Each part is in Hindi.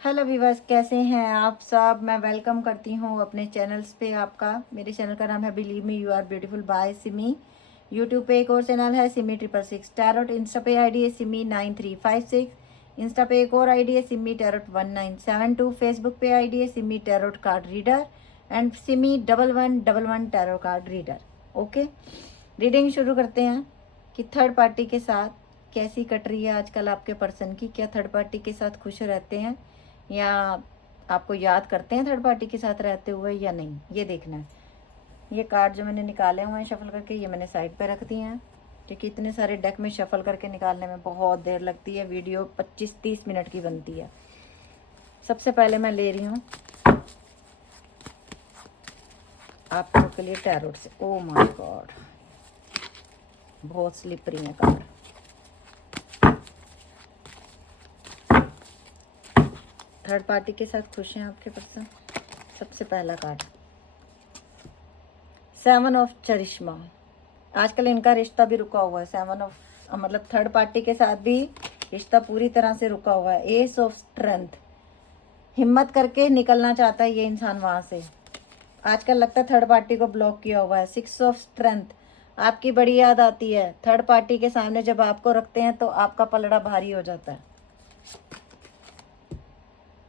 हेलो व्यूवर्स, कैसे हैं आप सब। मैं वेलकम करती हूँ अपने चैनल्स पे आपका। मेरे चैनल का नाम है believe me you are beautiful by Simi. YouTube पे एक और चैनल है सिमी 666 टैरोट। इंस्टा पे आईडी है सिमी 9356। इंस्टा पे एक और आईडी है सिमी टैरोट 1972। फेसबुक पे आईडी है Simi tarot card reader and Simi 1111 tarot card reader. Okay, reading शुरू करते हैं कि थर्ड पार्टी के साथ कैसी कट रही है आजकल आपके पर्सन की। क्या थर्ड पार्टी के साथ खुश रहते हैं या आपको याद करते हैं थर्ड पार्टी के साथ रहते हुए या नहीं, ये देखना है। ये कार्ड जो मैंने निकाले हुए हैं शफल करके, ये मैंने साइड पे रख दिए हैं क्योंकि इतने सारे डेक में शफल करके निकालने में बहुत देर लगती है। वीडियो 25-30 मिनट की बनती है। सबसे पहले मैं ले रही हूँ आप लोगों के लिए टैरोट से। ओ माय गॉड, बहुत स्लिपरी है कार्ड। थर्ड पार्टी के साथ खुश हैं आपके पर्सन। सबसे पहला कार्ड 7 ऑफ चरिश्मा। आजकल इनका रिश्ता भी रुका हुआ है। 7 ऑफ मतलब थर्ड पार्टी के साथ भी रिश्ता पूरी तरह से रुका हुआ है। एस ऑफ स्ट्रेंथ, हिम्मत करके निकलना चाहता है ये इंसान वहाँ से। आजकल लगता है थर्ड पार्टी को ब्लॉक किया हुआ है। 6 ऑफ स्ट्रेंथ, आपकी बड़ी याद आती है। थर्ड पार्टी के सामने जब आपको रखते हैं तो आपका पलड़ा भारी हो जाता है।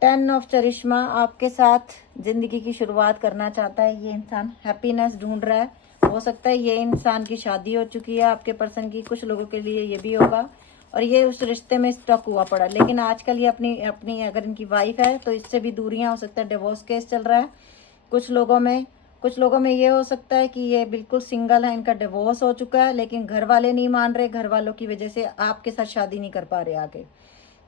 10 ऑफ चरिश्मा, आपके साथ जिंदगी की शुरुआत करना चाहता है ये इंसान। हैप्पीनेस ढूंढ रहा है। हो सकता है ये इंसान की शादी हो चुकी है आपके पर्सन की। कुछ लोगों के लिए ये भी होगा और ये उस रिश्ते में स्टक हुआ पड़ा। लेकिन आजकल ये अपनी अपनी अगर इनकी वाइफ है तो इससे भी दूरियां हो सकता है। डिवोर्स केस चल रहा है कुछ लोगों में ये हो सकता है कि ये बिल्कुल सिंगल है, इनका डिवोर्स हो चुका है लेकिन घर वाले नहीं मान रहे। घर वालों की वजह से आपके साथ शादी नहीं कर पा रहे आगे।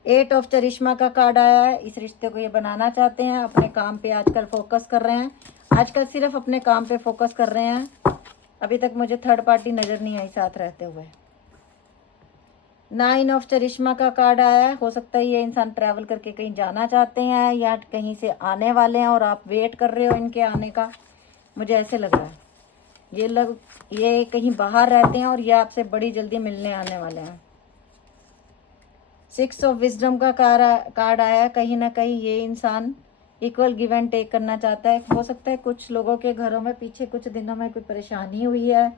8 ऑफ चरिश्मा का कार्ड आया है। इस रिश्ते को ये बनाना चाहते हैं। अपने काम पे आजकल फोकस कर रहे हैं। आजकल सिर्फ अपने काम पे फोकस कर रहे हैं। अभी तक मुझे थर्ड पार्टी नजर नहीं आई साथ रहते हुए। 9 ऑफ चरिश्मा का कार्ड आया है। हो सकता है ये इंसान ट्रैवल करके कहीं जाना चाहते हैं या कहीं से आने वाले हैं और आप वेट कर रहे हो इनके आने का। मुझे ऐसे लग रहा है ये कहीं बाहर रहते हैं और ये आपसे बड़ी जल्दी मिलने आने वाले हैं। 6 ऑफ विजडम का कार्ड आया। कहीं ना कहीं ये इंसान इक्वल गिव एंड टेक करना चाहता है। हो सकता है कुछ लोगों के घरों में पीछे कुछ दिनों में कोई परेशानी हुई है,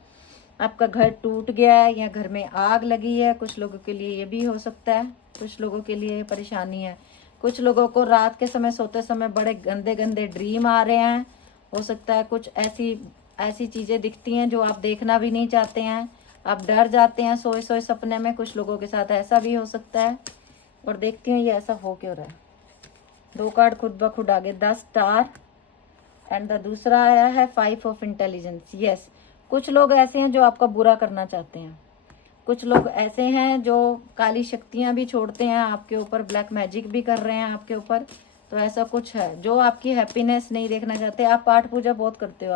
आपका घर टूट गया है या घर में आग लगी है। कुछ लोगों के लिए ये भी हो सकता है। कुछ लोगों के लिए परेशानी है। कुछ लोगों को रात के समय सोते समय बड़े गंदे गंदे ड्रीम आ रहे हैं। हो सकता है कुछ ऐसी ऐसी चीज़ें दिखती हैं जो आप देखना भी नहीं चाहते हैं। आप डर जाते हैं सोए सोए सपने में। कुछ लोगों के साथ ऐसा भी हो सकता है। और देखती हूँ ये ऐसा हो क्यों रहा है। 2 कार्ड खुद ब खुद आगे, 10 स्टार एंड द दूसरा आया है 5 ऑफ इंटेलिजेंस। यस, कुछ लोग ऐसे हैं जो आपका बुरा करना चाहते हैं। कुछ लोग ऐसे हैं जो काली शक्तियाँ भी छोड़ते हैं आपके ऊपर, ब्लैक मैजिक भी कर रहे हैं आपके ऊपर। तो ऐसा कुछ है जो आपकी हैप्पीनेस नहीं देखना चाहते। आप पाठ पूजा बहुत करते हो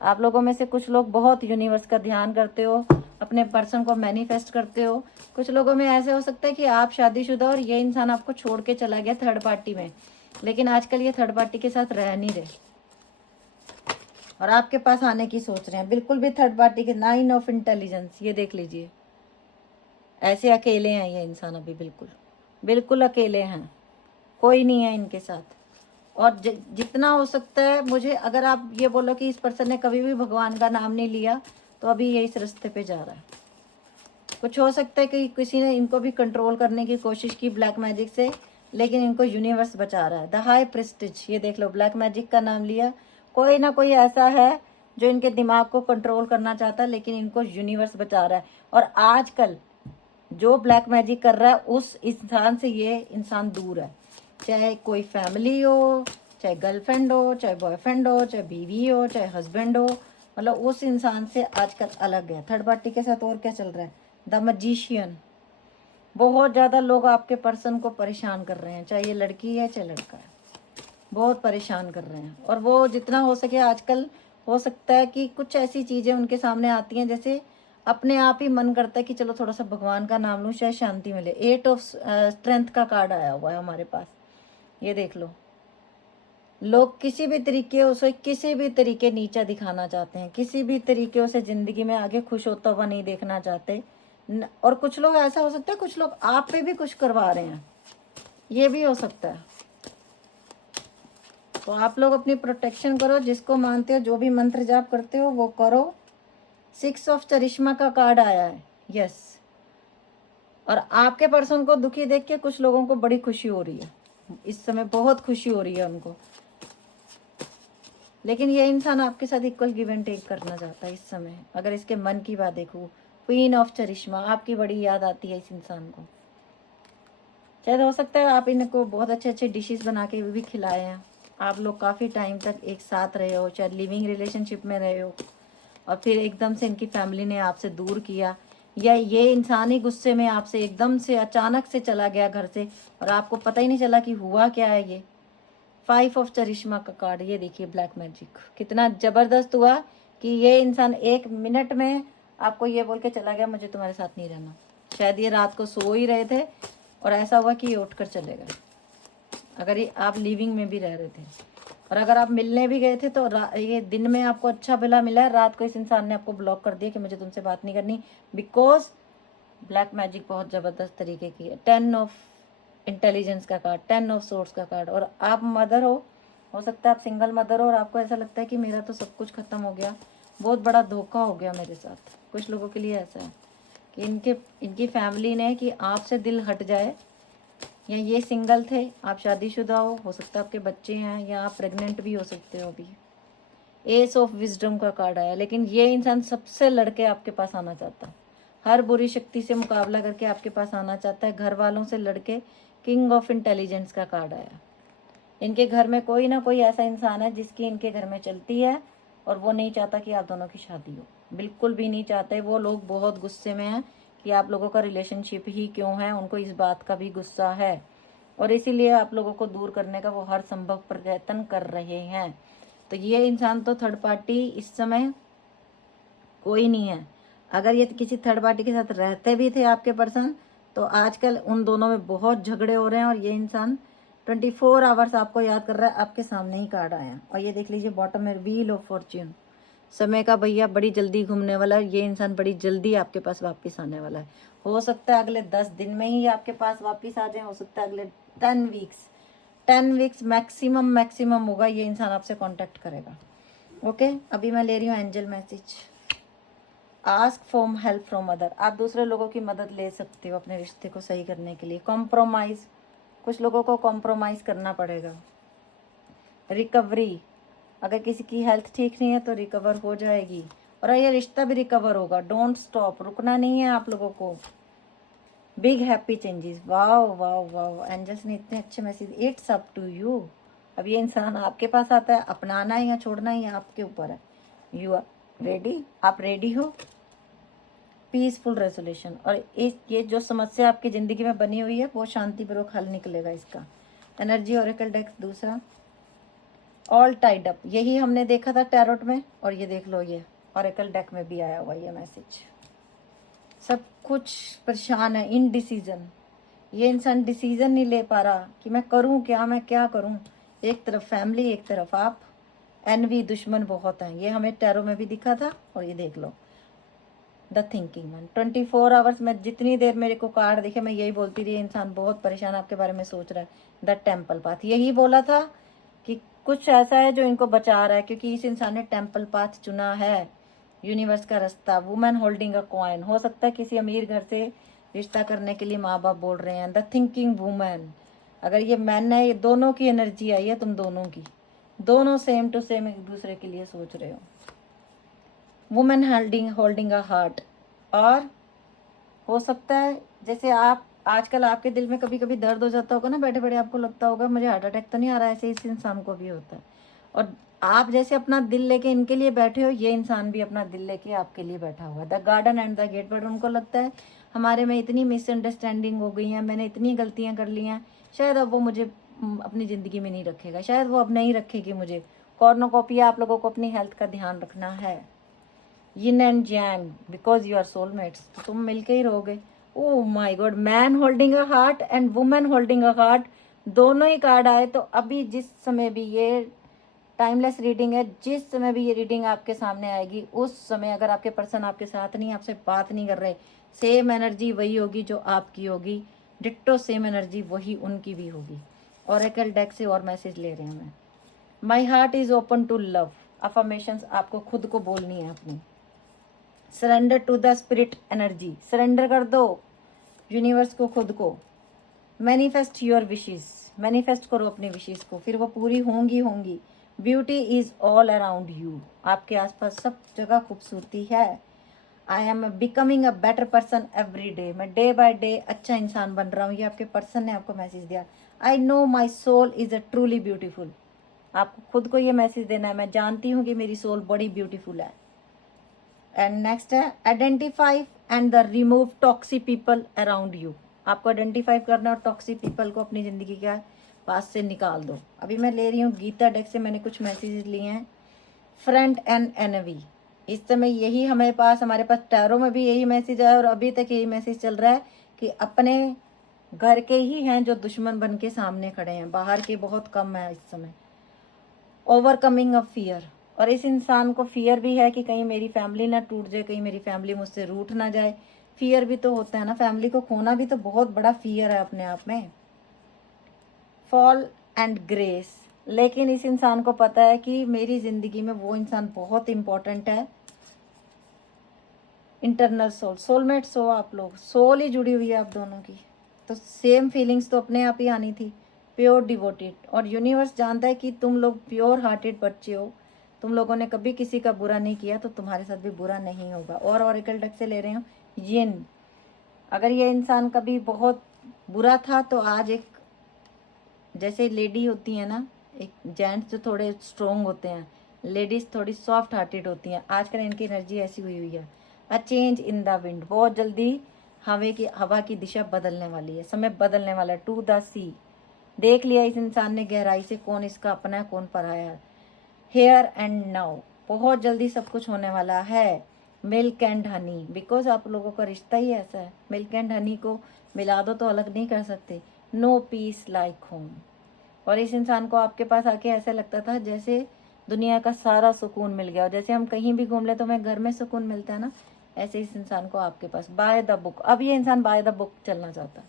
आप लोगों में से कुछ लोग बहुत यूनिवर्स का ध्यान करते हो, अपने पर्सन को मैनिफेस्ट करते हो। कुछ लोगों में ऐसे हो सकता है कि आप शादीशुदा और ये इंसान आपको छोड़ के चला गया थर्ड पार्टी में, लेकिन आजकल ये थर्ड पार्टी के साथ रह नहीं रहे और आपके पास आने की सोच रहे हैं। बिल्कुल भी थर्ड पार्टी के 9 ऑफ इंटेलिजेंस, ये देख लीजिए। ऐसे अकेले हैं ये इंसान, अभी बिल्कुल बिल्कुल अकेले हैं। कोई नहीं है इनके साथ। और जितना हो सकता है मुझे, अगर आप ये बोलो कि इस पर्सन ने कभी भी भगवान का नाम नहीं लिया तो अभी ये इस रास्ते पे जा रहा है। कुछ हो सकता है कि किसी ने इनको भी कंट्रोल करने की कोशिश की ब्लैक मैजिक से, लेकिन इनको यूनिवर्स बचा रहा है। द हाई प्रेस्टिज, ये देख लो, ब्लैक मैजिक का नाम लिया। कोई ना कोई ऐसा है जो इनके दिमाग को कंट्रोल करना चाहता है, लेकिन इनको यूनिवर्स बचा रहा है। और आजकल जो ब्लैक मैजिक कर रहा है उस इंसान से ये इंसान दूर है। चाहे कोई फैमिली हो, चाहे गर्लफ्रेंड हो, चाहे बॉयफ्रेंड हो, चाहे बीवी हो, चाहे हस्बैंड हो, मतलब उस इंसान से आजकल अलग है। थर्ड पार्टी के साथ और क्या चल रहा है? The magician. बहुत ज़्यादा लोग आपके पर्सन को परेशान कर रहे हैं, चाहे ये लड़की है चाहे लड़का है। बहुत परेशान कर रहे हैं और वो जितना हो सके आजकल, हो सकता है कि कुछ ऐसी चीज़ें उनके सामने आती हैं जैसे अपने आप ही मन करता है कि चलो थोड़ा सा भगवान का नाम लूँ, शायद शांति मिले। 8 ऑफ स्ट्रेंथ का कार्ड आया हुआ है हमारे पास, ये देख लो। लोग किसी भी तरीके उसे किसी भी तरीके नीचा दिखाना चाहते हैं, किसी भी तरीके उसे ज़िंदगी में आगे खुश होता हुआ नहीं देखना चाहते। और कुछ लोग ऐसा हो सकता है कुछ लोग आप पे भी कुछ करवा रहे हैं, ये भी हो सकता है। तो आप लोग अपनी प्रोटेक्शन करो, जिसको मानते हो, जो भी मंत्र जाप करते हो वो करो। 6 ऑफ चरिश्मा का कार्ड आया है, यस। और आपके पर्सन को दुखी देख के कुछ लोगों को बड़ी खुशी हो रही है इस समय, बहुत खुशी हो रही है उनको। लेकिन ये इंसान आपके साथ इक्वल गिव एंड टेक करना चाहता है इस समय। अगर इसके मन की बात देखूं, क्वीन ऑफ चरिश्मा, आपकी बड़ी याद आती है इस इंसान को। शायद हो सकता है आप इनको बहुत अच्छे अच्छे डिशेस बना के भी खिलाए हैं। आप लोग काफ़ी टाइम तक एक साथ रहे हो, शायद लिविंग रिलेशनशिप में रहे हो, और फिर एकदम से इनकी फैमिली ने आपसे दूर किया, या ये इंसान ही गुस्से में आपसे एकदम से अचानक से चला गया घर से, और आपको पता ही नहीं चला कि हुआ क्या है। ये 5 ऑफ चरिश्मा का कार्ड, ये देखिए ब्लैक मैजिक कितना ज़बरदस्त हुआ कि ये इंसान 1 मिनट में आपको ये बोल के चला गया मुझे तुम्हारे साथ नहीं रहना। शायद ये रात को सो ही रहे थे और ऐसा हुआ कि ये उठ कर चले गए, अगर ये आप लिविंग में भी रह रहे थे। और अगर आप मिलने भी गए थे तो ये दिन में आपको अच्छा भला मिला है, रात को इस इंसान ने आपको ब्लॉक कर दिया कि मुझे तुमसे बात नहीं करनी, बिकॉज ब्लैक मैजिक बहुत ज़बरदस्त तरीके की है। 10 ऑफ इंटेलिजेंस का कार्ड, 10 ऑफ सोर्स का कार्ड। और आप मदर हो सकता है आप सिंगल मदर हो और आपको ऐसा लगता है कि मेरा तो सब कुछ ख़त्म हो गया, बहुत बड़ा धोखा हो गया मेरे साथ। कुछ लोगों के लिए ऐसा है कि इनकी फैमिली ने कि आपसे दिल हट जाए, या ये सिंगल थे, आप शादीशुदा हो सकता है आपके बच्चे हैं, या आप प्रेग्नेंट भी हो सकते हो अभी। एस ऑफ विजडम का कार्ड आया, लेकिन ये इंसान सबसे लड़के आपके पास आना चाहता है, हर बुरी शक्ति से मुकाबला करके आपके पास आना चाहता है, घर वालों से लड़के। किंग ऑफ इंटेलिजेंस का कार्ड आया। इनके घर में कोई ना कोई ऐसा इंसान है जिसकी इनके घर में चलती है, और वो नहीं चाहता कि आप दोनों की शादी हो, बिल्कुल भी नहीं चाहते। वो लोग बहुत गुस्से में हैं कि आप लोगों का रिलेशनशिप ही क्यों है, उनको इस बात का भी गुस्सा है, और इसीलिए आप लोगों को दूर करने का वो हर संभव प्रयत्न कर रहे हैं। तो ये इंसान तो थर्ड पार्टी इस समय कोई नहीं है। अगर ये किसी थर्ड पार्टी के साथ रहते भी थे आपके पर्सन, तो आजकल उन दोनों में बहुत झगड़े हो रहे हैं, और ये इंसान 24 आवर्स आपको याद कर रहा है। आपके सामने ही कार्ड आया, और ये देख लीजिए बॉटम में व्हील ऑफ फॉर्च्यून, समय का भैया बड़ी जल्दी घूमने वाला है। ये इंसान बड़ी जल्दी आपके पास वापस आने वाला है। हो सकता है अगले 10 दिन में ही आपके पास वापस आ जाए, हो सकता है अगले 10 वीक्स मैक्सिमम होगा, ये इंसान आपसे कांटेक्ट करेगा। ओके, अभी मैं ले रही हूँ angel message. Ask for help from other, आप दूसरे लोगों की मदद ले सकते हो अपने रिश्ते को सही करने के लिए। कॉम्प्रोमाइज़, कुछ लोगों को कॉम्प्रोमाइज़ करना पड़ेगा। रिकवरी, अगर किसी की हेल्थ ठीक नहीं है तो रिकवर हो जाएगी, और ये रिश्ता भी रिकवर होगा। डोंट स्टॉप, रुकना नहीं है आप लोगों को। Big happy changes, wow wow wow, angels ने इतने अच्छे message. It's up to you, अब ये इंसान आपके पास आता है, अपनाना है या छोड़ना है आपके ऊपर है। यू आर रेडी, आप रेडी हो। पीसफुल रेजोल्यूशन, और ये जो समस्या आपकी ज़िंदगी में बनी हुई है वो शांतिपूर्वक हल निकलेगा इसका। एनर्जी ओरेकल डेक्स दूसरा, ऑल टाइड अप, यही हमने देखा था टैरोट में, और ये देख लो ये ओरेकल डेक में भी आया हुआ ये मैसेज। सब कुछ परेशान है, इनडिसीजन, ये इंसान डिसीजन नहीं ले पा रहा कि मैं करूं क्या, मैं क्या करूं। एक तरफ फैमिली, एक तरफ आप, एनवी, दुश्मन बहुत हैं। ये हमें टैरो में भी दिखा था, और ये देख लो द थिंकिंग मैन। 24 आवर्स में जितनी देर मेरे को कार्ड दिखे मैं यही बोलती रही, इंसान बहुत परेशान आपके बारे में सोच रहा है। द टेम्पल पाथ, यही बोला था कि कुछ ऐसा है जो इनको बचा रहा है, क्योंकि इस इंसान ने टेम्पल पाथ चुना है, यूनिवर्स का रास्ता। वुमेन होल्डिंग अ कॉइन, हो सकता है किसी अमीर घर से रिश्ता करने के लिए माँ बाप बोल रहे हैं। द थिंकिंग वुमेन, अगर ये मैन है, ये दोनों की एनर्जी आई है, तुम दोनों की, दोनों सेम टू सेम एक दूसरे के लिए सोच रहे हो। वुमेन होल्डिंग अ हार्ट, और हो सकता है जैसे आप आजकल आपके दिल में कभी कभी दर्द हो जाता होगा ना, बैठे बैठे आपको लगता होगा मुझे हार्ट अटैक तो नहीं आ रहा है, ऐसे इस इंसान को भी होता है। और आप जैसे अपना दिल लेके इनके लिए बैठे हो, ये इंसान भी अपना दिल लेके आपके लिए बैठा हुआ है। The garden and the gate, but उनको लगता है हमारे में इतनी मिसअंडरस्टैंडिंग हो गई है, मैंने इतनी गलतियाँ कर ली हैं, शायद अब वो मुझे अपनी ज़िंदगी में नहीं रखेगा, शायद वो अब नहीं रखेगी मुझे। कॉर्नोकॉपिया, आप लोगों को अपनी हेल्थ का ध्यान रखना है। Yin and yang, because you are soulmates, तो तुम मिलके ही रहोगे। Oh my god, man holding a heart and women holding a heart, दोनों ही कार्ड आए। तो अभी जिस समय भी ये टाइमलेस रीडिंग है, जिस समय भी ये रीडिंग आपके सामने आएगी, उस समय अगर आपके पर्सन आपके साथ नहीं, आपसे बात नहीं कर रहे, सेम एनर्जी वही होगी जो आपकी होगी, डिट्टो सेम एनर्जी वही उनकी भी होगी। ओरेकल डेक से और मैसेज ले रहे हैं मैं। My heart is open to love. Affirmations आपको खुद को बोलनी है अपनी। Surrender to the spirit energy, surrender कर दो यूनिवर्स को, खुद को। मैनिफेस्ट योर विशेस, मैनिफेस्ट करो अपनी विशेस को, फिर वो पूरी होंगी होंगी। Beauty is all around you, आपके आसपास सब जगह खूबसूरती है। I am becoming a better person every day, मैं डे बाय डे अच्छा इंसान बन रहा हूँ। ये आपके पर्सन ने आपको मैसेज दिया। I know my soul is a truly beautiful, आपको खुद को ये मैसेज देना है, मैं जानती हूँ कि मेरी सोल बड़ी ब्यूटीफुल है। एंड नेक्स्ट है identify and the remove toxic people around you, आपको आइडेंटिफाई करना और टॉक्सिक पीपल को अपनी ज़िंदगी के पास से निकाल दो। अभी मैं ले रही हूँ गीता डेक से, मैंने कुछ मैसेजेस लिए हैं। फ्रेंड एंड एनवी, इस समय यही हमारे पास टैरो में भी यही मैसेज है और अभी तक यही मैसेज चल रहा है कि अपने घर के ही हैं जो दुश्मन बन के सामने खड़े हैं, बाहर के बहुत कम है इस समय। ओवरकमिंग ऑफ फियर, और इस इंसान को फियर भी है कि कहीं मेरी फैमिली ना टूट जाए, कहीं मेरी फैमिली मुझसे रूठ ना जाए। फियर भी तो होता है ना, फैमिली को खोना भी तो बहुत बड़ा फियर है अपने आप में। फॉल एंड ग्रेस, लेकिन इस इंसान को पता है कि मेरी ज़िंदगी में वो इंसान बहुत इम्पोर्टेंट है। इंटरनल सोल, सोलमेट्स हो आप लोग, सोल ही जुड़ी हुई है आप दोनों की, तो सेम फीलिंग्स तो अपने आप ही आनी थी। प्योर डिवोटेड, और यूनिवर्स जानता है कि तुम लोग प्योर हार्टेड बच्चे हो, तुम लोगों ने कभी किसी का बुरा नहीं किया, तो तुम्हारे साथ भी बुरा नहीं होगा। और ऑरेकल डेक से ले रहे हो यिन, अगर ये इंसान कभी बहुत बुरा था तो आज एक, जैसे लेडी होती है ना, एक जेंट्स जो थोड़े स्ट्रोंग होते हैं, लेडीज थोड़ी सॉफ्ट हार्टेड होती हैं, आजकल इनकी एनर्जी ऐसी हुई हुई है। A change in the wind, बहुत जल्दी हवा की दिशा बदलने वाली है, समय बदलने वाला है। टू द सी, देख लिया इस इंसान ने गहराई से कौन इसका अपना है कौन पराया है। हेयर एंड नाउ, बहुत जल्दी सब कुछ होने वाला है। मिल्क एंड हनी, बिकॉज आप लोगों का रिश्ता ही ऐसा है, मिल्क एंड हनी को मिला दो तो अलग नहीं कर सकते। नो पीस लाइक होम, और इस इंसान को आपके पास आके ऐसा लगता था जैसे दुनिया का सारा सुकून मिल गया, और जैसे हम कहीं भी घूम ले तो हमें घर में सुकून मिलता है ना, ऐसे इस इंसान को आपके पास। बाय द बुक, अब ये इंसान बाय द बुक चलना चाहता है,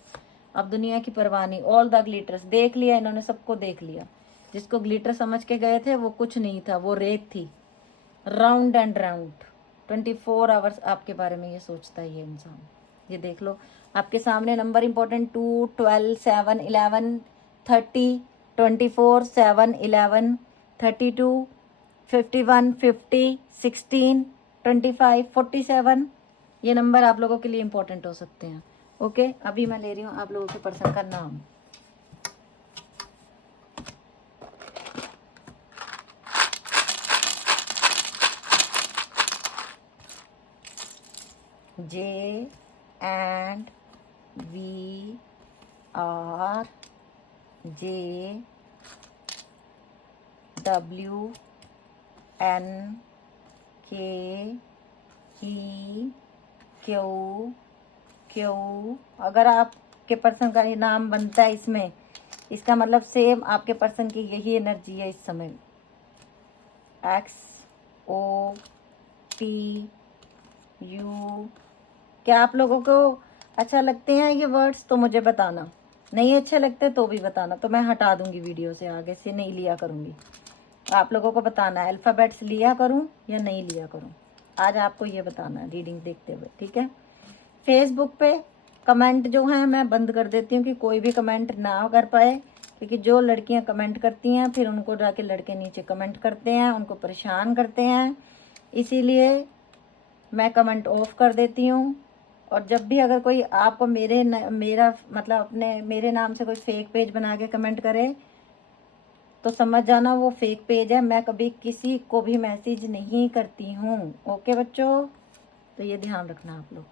अब दुनिया की परवाह नहीं। ऑल द ग्लिटर्स, देख लिया इन्होंने, सबको देख लिया। जिसको ग्लिटर समझ के गए थे वो कुछ नहीं था, वो रेत थी। राउंड एंड राउंड, 24 आवर्स आपके बारे में ये सोचता है ये इंसान। ये देख लो आपके सामने नंबर इंपॉर्टेंट, 2, 12, 7, 11, 30, 24, 7, 11, 32, 51, 50, 16, 25, 47, ये नंबर आप लोगों के लिए इंपॉर्टेंट हो सकते हैं। ओके, अभी मैं ले रही हूँ आप लोगों के पर्सन का नाम। JVRJWNKEQ, अगर आपके पर्सन का ये नाम बनता है इसमें, इसका मतलब सेम आपके पर्सन की यही एनर्जी है इस समय। XOPU, क्या आप लोगों को अच्छा लगते हैं ये वर्ड्स तो मुझे बताना, नहीं अच्छे लगते तो भी बताना, तो मैं हटा दूंगी वीडियो से, आगे से नहीं लिया करूंगी। आप लोगों को बताना है अल्फ़ाबेट्स लिया करूं या नहीं लिया करूं, आज आपको ये बताना है रीडिंग देखते हुए, ठीक है। फेसबुक पे कमेंट जो हैं मैं बंद कर देती हूँ कि कोई भी कमेंट ना कर पाए, क्योंकि जो लड़कियां कमेंट करती हैं फिर उनको जाके लड़के नीचे कमेंट करते हैं, उनको परेशान करते हैं, इसीलिए मैं कमेंट ऑफ कर देती हूँ। और जब भी अगर कोई आपको मेरा मतलब अपने मेरे नाम से कोई फेक पेज बना के कमेंट करे तो समझ जाना वो फेक पेज है, मैं कभी किसी को भी मैसेज नहीं करती हूँ। ओके बच्चों, तो ये ध्यान रखना आप लोग।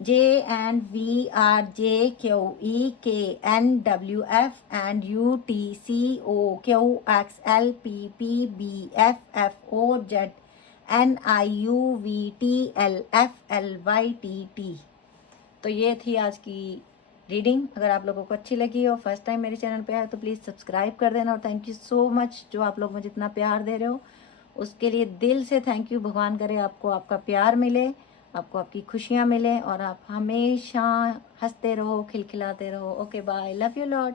JNVRJQEKNWFNUTCOXLPPBFFOZNIUVTLFLYTT, तो ये थी आज की रीडिंग। अगर आप लोगों को अच्छी लगी हो, फर्स्ट टाइम मेरे चैनल पे आए तो प्लीज़ सब्सक्राइब कर देना, और थैंक यू सो मच जो आप लोग मुझे इतना प्यार दे रहे हो, उसके लिए दिल से थैंक यू। भगवान करे आपको आपका प्यार मिले, आपको आपकी खुशियाँ मिले, और आप हमेशा हंसते रहो, खिलखिलाते रहो। Okay bye, love you lot.